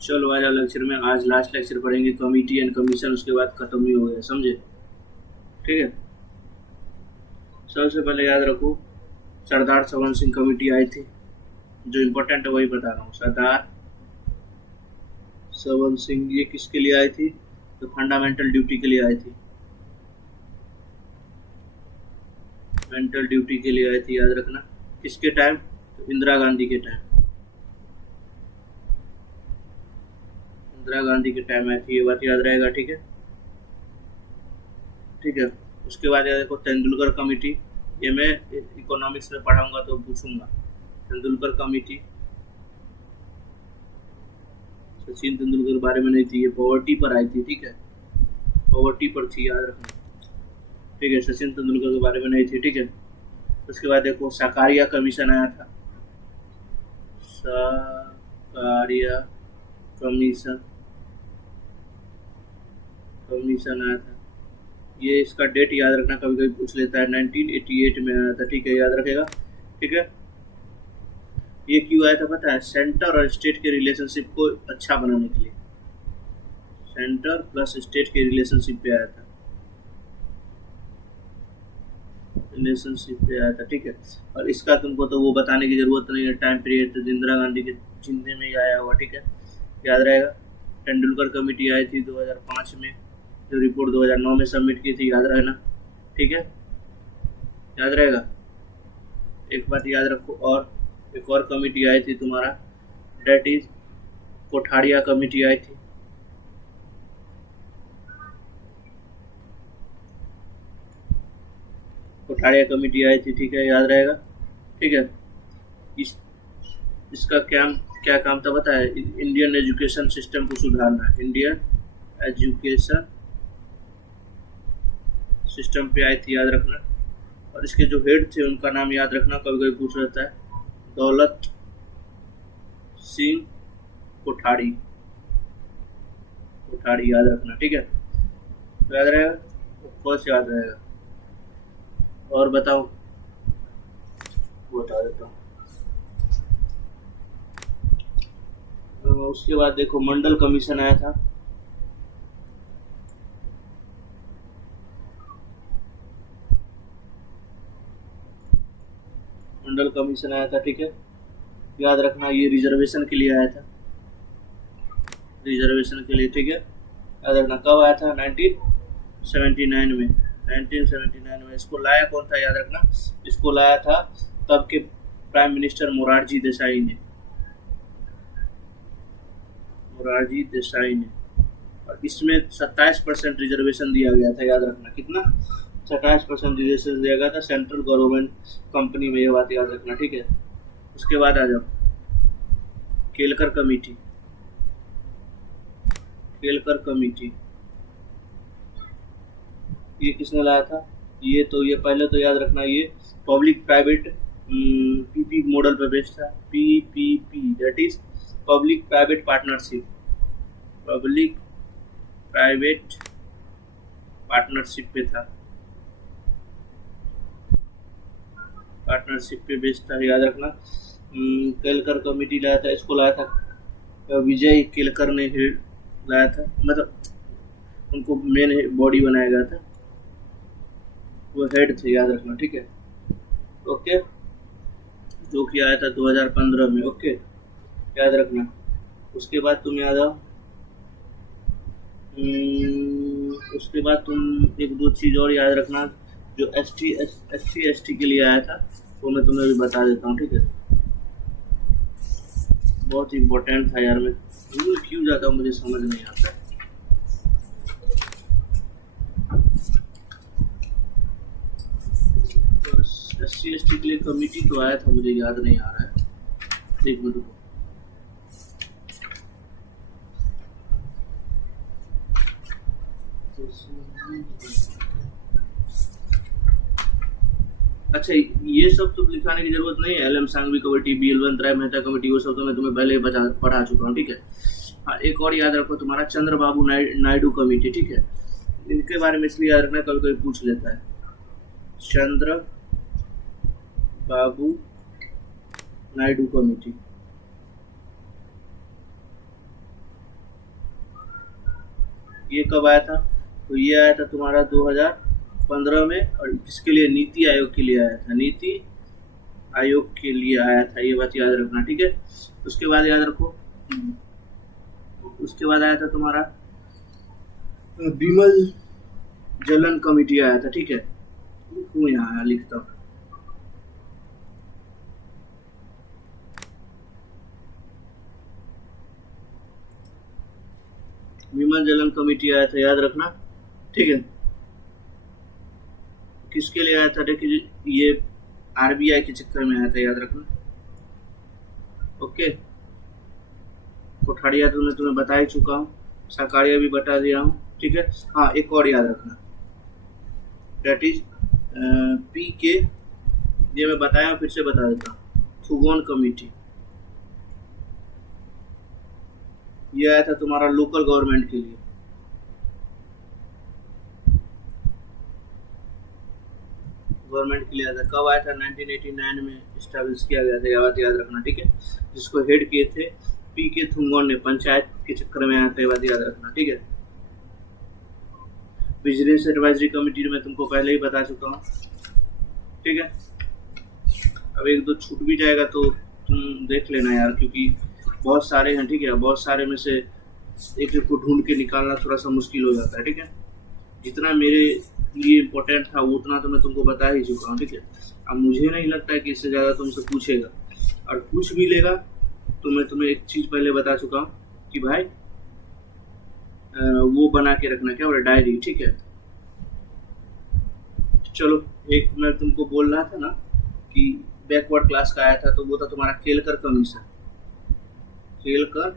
चलो आज लेक्चर में आज लास्ट लेक्चर पढ़ेंगे कमिटी एंड कमीशन, उसके बाद खत्म ही हो गया, समझे? ठीक है। सबसे पहले याद रखो सरदार सवन सिंह कमेटी आई थी, जो इम्पोर्टेंट है वही बता रहा हूँ। सरदार सवन सिंह ये किसके लिए आई थी? तो फंडामेंटल ड्यूटी के लिए आई थी, मेंटल ड्यूटी के लिए आई थी, याद रखना। किसके टाइम? तो इंदिरा गांधी के टाइम, इंदिरा गांधी के टाइम आई थी, ये बात याद रहेगा। ठीक है, ठीक है। उसके बाद याद रखो तेंदुलकर कमेटी, ये मैं इकोनॉमिक्स में पढ़ाऊंगा तो पूछूंगा। तेंदुलकर कमेटी सचिन तेंदुलकर के बारे में नहीं थी, ये पॉवर्टी पर आई थी। ठीक है, पॉवर्टी पर थी, याद रखना। ठीक है, सचिन तेंदुलकर के बारे में नहीं थी। ठीक है। उसके बाद देखो साकारिया कमीशन आया था, साकारिया कमीशन, कमीशन आया था। ये इसका डेट याद रखना, कभी कभी पूछ लेता है। 1988 में आया था। ठीक है, याद रखेगा। ठीक है, ये क्यों आया था पता है? सेंटर और स्टेट के रिलेशनशिप को अच्छा बनाने के लिए, सेंटर प्लस स्टेट के रिलेशनशिप पे आया था, रिलेशनशिप पे आया था। ठीक है, और इसका तुमको तो वो बताने की जरूरत नहीं है, टाइम पीरियड तो इंदिरा गांधी के जिंदगी में ही आया हुआ। ठीक है, याद रहेगा। तेंदुलकर कमेटी आई थी 2005 में, जो रिपोर्ट 2009 में सबमिट की थी, याद रहना। ठीक है, याद रहेगा। एक बात याद रखो, और एक और कमेटी आई थी तुम्हारा, डेट इज कोठारिया कमेटी आई थी। कोठारिया कमेटी आई थी। ठीक है, याद रहेगा। ठीक है, इस इसका क्या काम था पता है? इंडियन एजुकेशन सिस्टम को सुधारना, इंडियन एजुकेशन सिस्टम पे आई थी, याद रखना। और इसके जो हेड थे उनका नाम याद रखना, कभी कभी पूछ रहता है, दौलत सिंह कोठारी, कोठारी, याद रखना। ठीक है, याद रहेगा, ऑफकोर्स याद रहेगा। और बताओ, बता देता हूँ। उसके बाद देखो मंडल कमीशन आया था, मंडल कमीशन आया था। ठीक है, याद रखना, ये रिजर्वेशन के लिए आया था, रिजर्वेशन के लिए। ठीक है, याद रखना। कब आया था? 1979 में, 1979 में। इसको लाया कौन था? याद रखना, इसको लाया था तब के प्राइम मिनिस्टर मोरारजी देसाई ने, मोरारजी देसाई ने। और इसमें 27% रिजर्वेशन दिया गया था, याद रखना। कितना? 27% रिजर्वेशन दिया गया था सेंट्रल गवर्नमेंट कंपनी में, ये बात याद रखना। ठीक है, उसके बाद आ जाओ केलकर कमेटी, केलकर कमेटी ये किसने लाया था? ये पहले तो याद रखना, ये पब्लिक प्राइवेट पीपी मॉडल पे बेस्ड था, PPP, that is public private partnership, public private partnership पे था, पार्टनरशिप पे बेस्ड था, याद रखना। केलकर कमेटी लाया था, इसको लाया था विजय केलकर ने लाया था, मतलब उनको मेन बॉडी बनाया गया था, वो हेड थे, याद रखना। ठीक है, ओके, जो कि आया था 2015 में। ओके, याद रखना। उसके बाद तुम याद आओ, उसके बाद तुम एक दो चीज़ और याद रखना, जो एस टी के लिए आया था, वो मैं तुम्हें अभी बता देता हूँ। ठीक है, बहुत इम्पोर्टेंट था यार, मैं भूल क्यों जाता हूँ, मुझे समझ नहीं आता है। एस टी के लिए कमेटी तो आया था, मुझे याद नहीं आ रहा है, एक मिनट रुको। अच्छा, ये सब तो लिखाने की जरूरत नहीं है, L M Sanghvi committee, Balwant Rai Mehta committee, वो सब तो मैं तुम्हें पहले पढ़ा चुका हूँ। ठीक है, हाँ, एक और याद रखो तुम्हारा चंद्रबाबू नायडू कमेटी। ठीक है, इनके बारे में इसलिए याद रखना, कभी कभी पूछ लेता है। चंद्र बाबू नायडू कमेटी, ये कब आया था? तो ये आया था तुम्हारा 2015 में, और किसके लिए? नीति आयोग के लिए आया था, नीति आयोग के लिए आया था, ये बात याद रखना, ठीक है। उसके बाद याद रखो, उसके बाद आया था तुम्हारा विमल जलन कमेटी आया था, ठीक है। यहाँ लिखता हूँ, विमल जलन कमेटी आया था, याद रखना, ठीक है। किसके लिए आया था? देखिए ये आरबीआई के चक्कर में आया था, याद रखना, ओके। कोठारिया तो मैं तुम्हें बता ही चुका हूँ, साकारिया भी बता दिया हूँ, ठीक है। हाँ, एक और याद रखना, डेट इज पी के, ये मैं बताया, फिर से बता देता हूँ, थुगोन कमेटी, ये आया था तुम्हारा लोकल गवर्नमेंट के लिए, आया था। कब आया था? 1989 में स्टैब्लिश किया गया था, यह बात याद रखना, ठीक है। जिसको हेड किए थे पी के थुंगोन ने, पंचायत के चक्कर में आया था, यह बात याद रखना, ठीक है। बिजनेस एडवाइजरी कमेटी मैं तुमको पहले ही बता चुका हूँ, ठीक है। अब एक दो छूट भी जाएगा तो तुम देख लेना यार, क्योंकि बहुत सारे हैं, ठीक है। बहुत सारे में से एक को ढूंढ के निकालना थोड़ा सा मुश्किल हो जाता है, ठीक है। जितना मेरे लिए इम्पोर्टेंट था वो उतना तो मैं तुमको बता ही चुका हूँ, ठीक है। अब मुझे नहीं लगता है कि इससे ज़्यादा तुमसे पूछेगा, और पूछ भी लेगा तो मैं तुम्हें एक चीज़ पहले बता चुका हूँ कि भाई वो बना के रखना, क्या बोला, डायरी, ठीक है। चलो, एक मैं तुमको बोल रहा था ना कि बैकवर्ड क्लास का आया था, तो वो था तुम्हारा केलकर कमीशन, केलकर,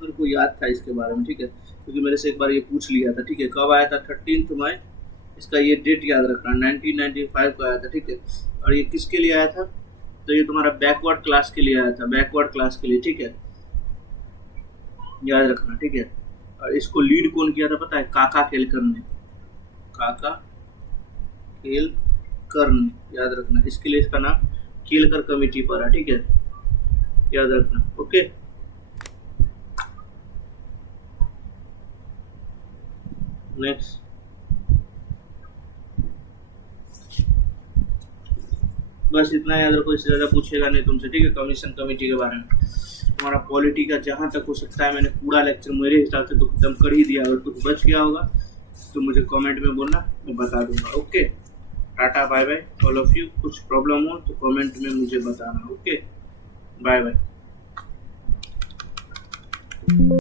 मेरे को याद था इसके बारे में, ठीक है, क्योंकि मेरे से एक बार ये पूछ लिया था, ठीक है। कब आया था? 13 मई, इसका ये डेट याद रखना, 1995 को आया था, ठीक है। और ये किसके लिए आया था? तो ये तुम्हारा बैकवर्ड क्लास के लिए आया था, बैकवर्ड क्लास के लिए, ठीक है, याद रखना, ठीक है। और इसको लीड कौन किया था पता है? काका केलकर ने, काका केलकर ने, याद रखना। इसके लिए इसका नाम केलकर कमेटी पड़ा, ठीक है, याद रखना, ओके। नेक्स्ट, बस इतना याद रखो, इससे ज़्यादा पूछेगा नहीं तुमसे, ठीक है। कमीशन कमेटी के बारे में तुम्हारा पॉलिटी का जहाँ तक हो सकता है मैंने पूरा लेक्चर मेरे हिसाब से तो खत्म कर ही दिया। अगर कुछ बच गया होगा तो मुझे कमेंट में बोलना, मैं बता दूंगा, okay. Tata, bye bye all of you. कुछ प्रॉब्लम हो तो कमेंट में मुझे बताना, ओके, बाय बाय।